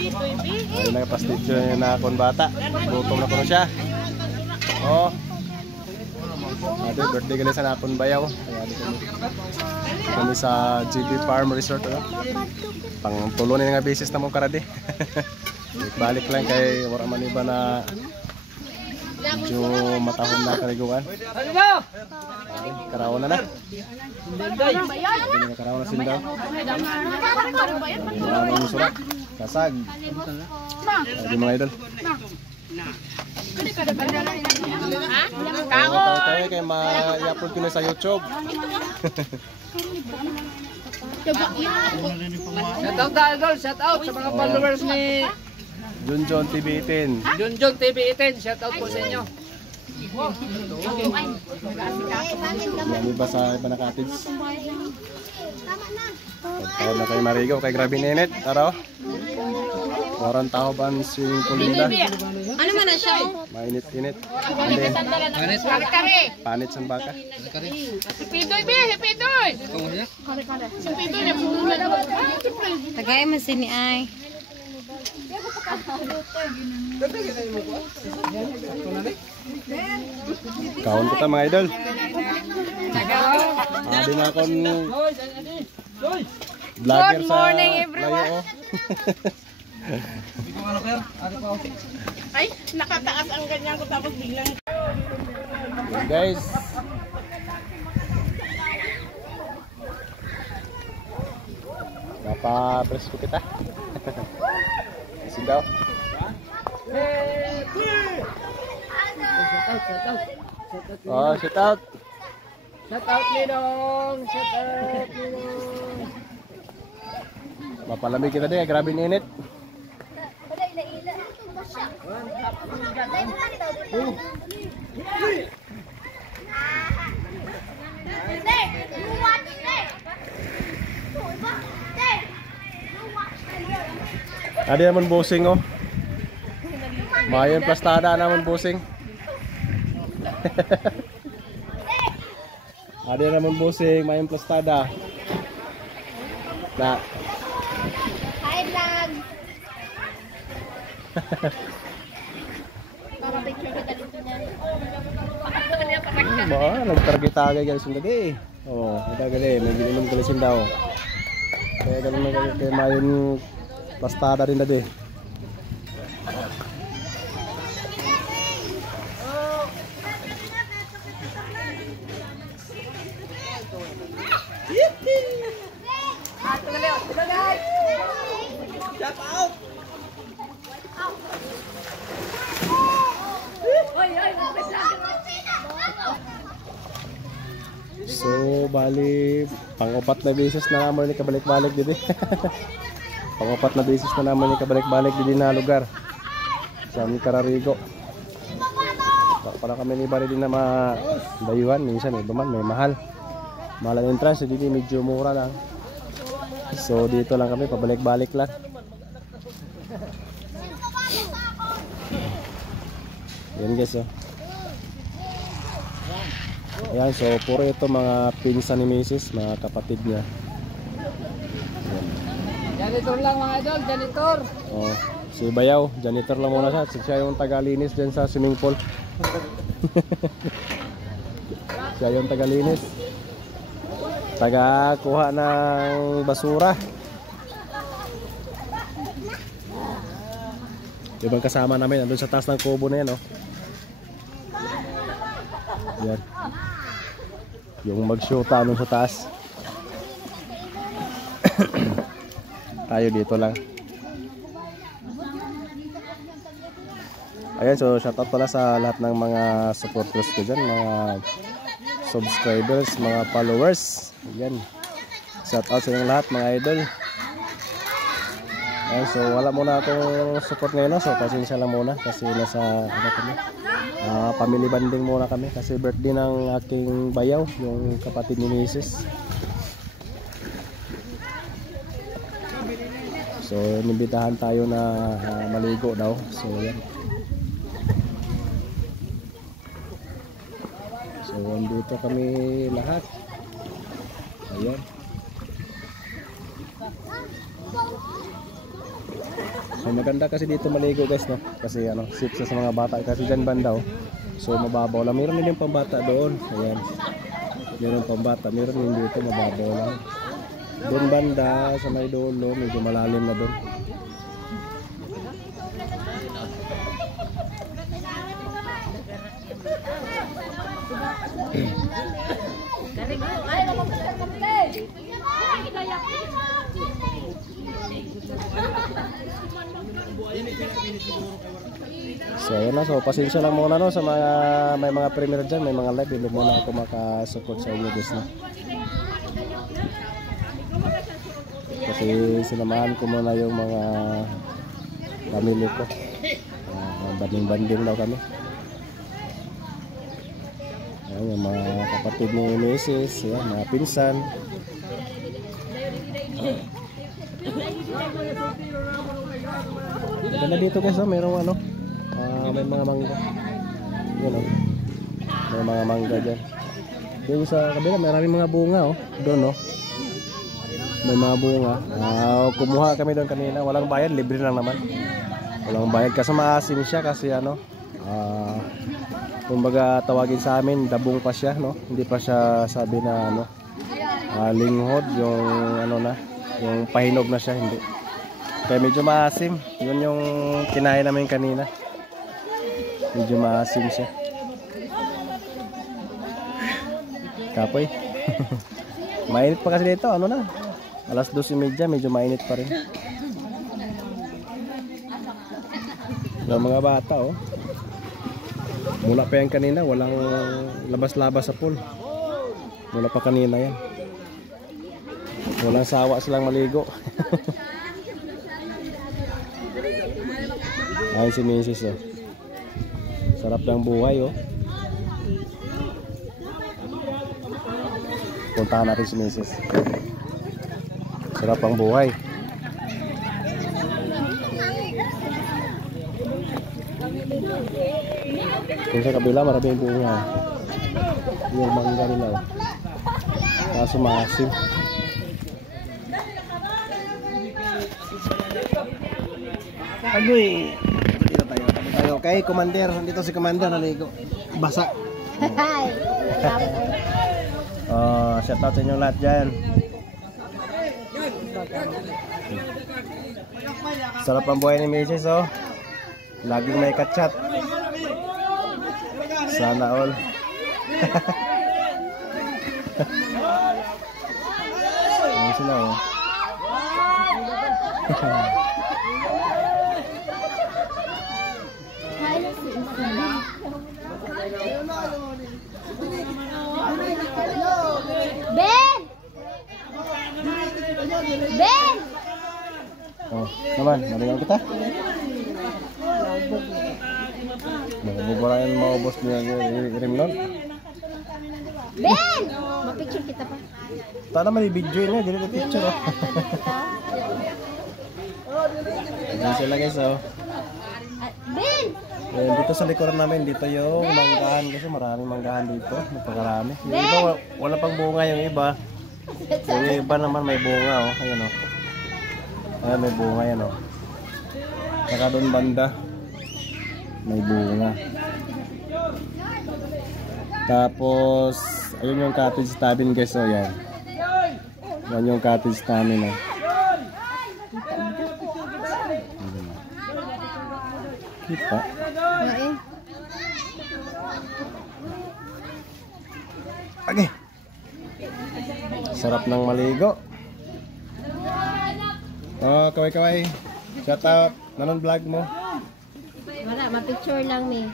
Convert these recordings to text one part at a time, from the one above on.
Ay nagpastidyo na akong bata. Gutom na ko na siya. Oh. Ate birthday gali sa nakon bayaw. Kami sa GB Farm Resort pang tulo ni nga beses na mo karadi. Balik lang kay wala man iba na medyo matahon na kariguan. Karawan na. Karawan na sindaw. Ang surat. Kasag. Lagi mga idol. Tayo kay ma-upload ko na sa YouTube. Shout out idol, shout out sa mga followers ni Junjon TV18. Junjon TV18, shout out po sa inyo. Yan iba sa iba na cottage. Pagkaon na kay Marigo, kay grabe ninit. Taro. Waran tao ba ang swimming pool nila? Ano man na siya? Mainit-init. Panit sa baka. Pidoy, pidoy! Pidoy na puno na. Tagay man sini ay. Kaon kita mga idol. Adi na akong vlogger sa layo. Ay, nakataas ang ganyan ko tapos biglang. Hey guys. Napa-press ko kita. Sindaw. Oh, shout out. Shout out Lidong, shout out Lidong. Mapalamig kita din, grabe ng init. Ada naman busing oh. Mayon plastada naman busing. Ada naman busing, mayon plastada. Na. Hi vlog. Para picture kita dito na. Ba, nagtargetagay guys yung gabi. Oh, nagtagali, may gininom ko sin daw. Kaya ganun na kay mayon plastada rin dati. So, bali, pang-upat na beses na naman ni kabalik-balik dito. Pang-upat na beses na naman ni kabalik-balik dito na lugar. Sa Cararigo. Para kami ni bali din na madayuhan. Minsan, iba man, may mahal. Mahal ang entrance, dito medyo mura lang. So, dito lang kami, pabalik-balik lang. Yan guys, oh. Ayan, so puro ito mga pinsan ni Mrs., mga kapatid niya. Ayan. Janitor lang mga idol, janitor. Oh, si Bayaw, janitor lang muna siya. Siya yung tagalinis dyan sa swimming pool. Siya yung tagalinis. Taga-kuha ng basura. Ibang kasama namin, andun sa taas ng kubo na yan, oh. Yan. Yung mag-shoota nun sa taas. Tayo dito lang. Ayan, so shoutout pala sa lahat ng mga supporters ko dyan, mga subscribers, mga followers. Ayan. Shoutout sa inyong lahat mga idol. Ayan, so wala muna akong support ngayon, so pasensya lang muna kasi nasa family banding muna kami kasi birthday ng aking bayaw, yung kapatid ni Mrs. So nibitahan tayo na maligo daw, so yan. So andito kami lahat. Ayan. So maganda kasi dito maligo guys, no? Kasi ano, safe sa mga bata kasi dyan banda, oh. So mababaw lang. Meron din yung pambata doon. Ayan. Meron pambata, meron din dito mababaw lang. Doon banda sa may dulo, medyo malalim na doon. So ayun na, so pasensya lang muna no sa mga may mga premiere dyan, may mga live, hindi muna ako makasupport sa inyo guys na. Kasi sinamahan ko muna yung mga pamilya ko. Banding-banding daw kami. Ayan, yung mga kapatid ni Mrs. Ayan, mga pinsan. Ganda dito guys, no? Merong ano, may mga mangga. Yun, oh. May mga mangga dyan. Doon sa kabila, maraming mga bunga, oh. Doon, oh. May mga bunga. Kumuha kami doon kanina. Walang bayad, libre lang naman. Walang bayad kasi maasim siya kasi ano, kumbaga tawagin sa amin, dabong pa siya, no? Hindi pa siya sabi na ano, linghod, yung ano na, yung pahinog na siya, hindi. Kaya medyo maasim. Yun yung kinain namin kanina. Medyo maasim siya. Kapoy. Mainit pa kasi dito, ano na? Alas 12:30, medyo mainit pa rin. Yung mga bata, oh. Mula pa yan kanina, walang labas-labas sa pool. Mula pa kanina yan. Walang sawa silang maligo. Ayun si Mrs. Oh. Sarap ng buhay, oh. Puntahan natin si Mrs. Sarap ang buhay. Kung sa kabila maraming bunga. Yung mangga nila, oh. Kaso maasim. Agoy. Dito tayo. Okay, Commander. Dito si Commander naligo. Basa. Hi. Shout out sa inyong lahat dyan. Sarap ang buhay ni Mrs. Oh. Laging may kachat. Sana all. Ayan sila, oh. Ben! Ben! Oh, naman, marilang kita. Buburayan maubos niya yung rimlon. Ben! Mapicture kita pa. Tala may video niya, dito yung picture, oh. Ayan sila guys, oh. Ben! Ayan, dito sa likuran namin, dito yung manggahan kasi maraming manggahan dito. Napakarami. Yung iba, wala pang bunga yung iba. Yung iba naman may bunga, oh. Ayan, oh. Ayan, may bunga yan, oh. Saka doon banda, may bunga. Tapos, ayun yung cottage namin guys, oh. Yan. Yan yung cottage namin, oh. Kita. Okay. Sarap ng maligo. Oh, kaway-kaway. Shout out. Nanon vlog mo? Wala, mapicture lang ni.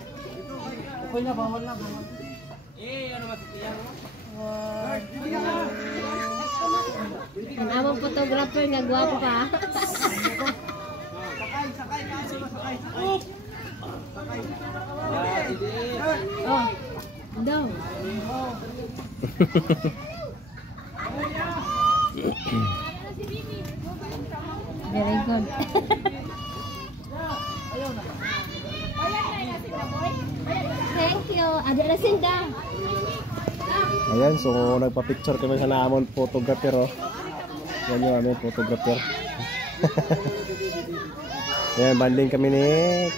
Ang among photographer nga gwapo pa. Oh, daw. Very good. Thank you. Ada na sinda. Ayan, so nagpa-picture kami sa naamon photographer, oh. Yan yung aming photographer. Ayan, banding kami ni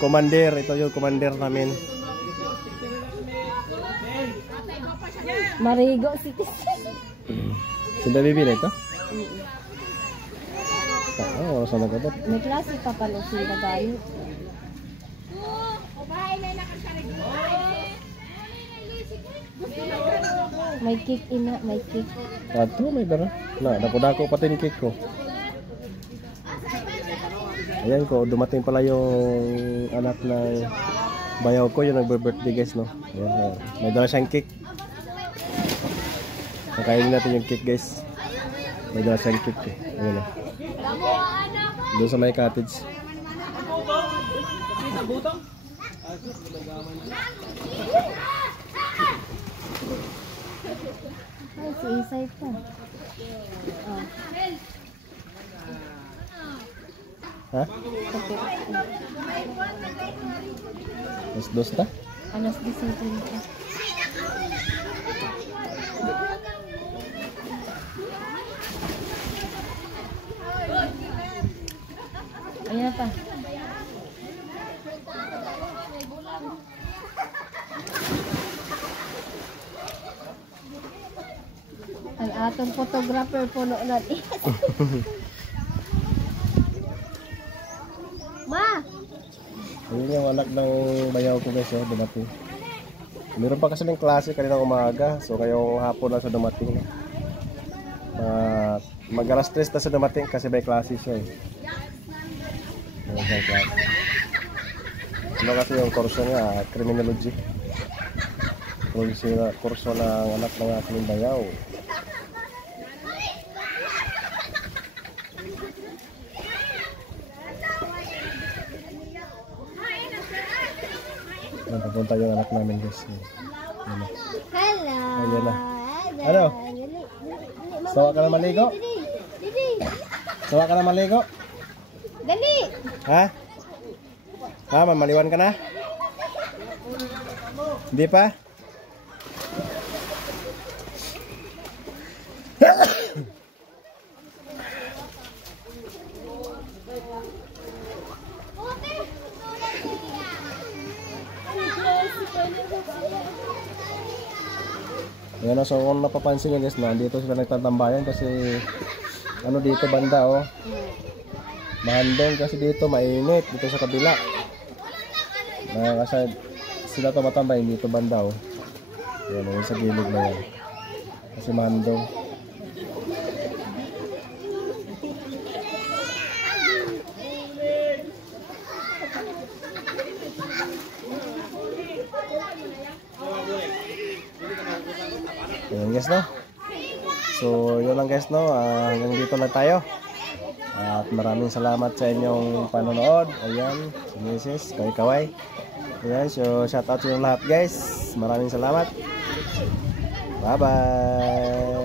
Commander. Ito yung Commander namin. Marigo City. Sunda Bibi na ito? Oo, saan nagabot? May klase pa pala sila tayo. May cake ina, may cake. Ato, may dara. Dako-dako pati yung cake ko. Ayan ko, dumating pala yung anak ng bayaw ko, yung nagbe-birthday guys, no? Ayan, may dala siyang cake. Nakainin natin yung cake guys. May dala siyang cake eh. Ayan, doon sa may cottage. Ay, si Isay pa. Oh. Ha? Okay. Mas dos ta? Alas 17 pa. Ayan pa. Ang atong photographer puno na. Ma! Ayun yung anak ng bayaw ko guys, dumating. Meron pa kasi ng klase kanina umaga, so ngayong hapon na sa dumating. Mag-alas 3 na sa dumating kasi may klase siya eh. May klase. Ano kasi yung kurso niya, criminology. Kurso ng anak ng aking bayaw. Napunta yung anak namin guys. Hello. Ayan na. Ano? Sawa ka na maligo? Sawa ka na maligo? Dali! Ha? Ha? Mamaliwan ka na? Hindi pa? Ayan, so kung napapansin nyo guys, dito sila nagtatambayan kasi ano dito banda oh. Mahandong kasi dito mainit dito sa kabila. Kasi sila tumatambay dito banda oh. Ayan, sa gilid na yan. Kasi mahandong. Ayan guys no. So yun lang guys no. Hanggang dito lang tayo. At maraming salamat sa inyong panonood. Ayan, si Mrs. Kaway. Ayan, so shout out sa inyong lahat guys. Maraming salamat. Bye bye.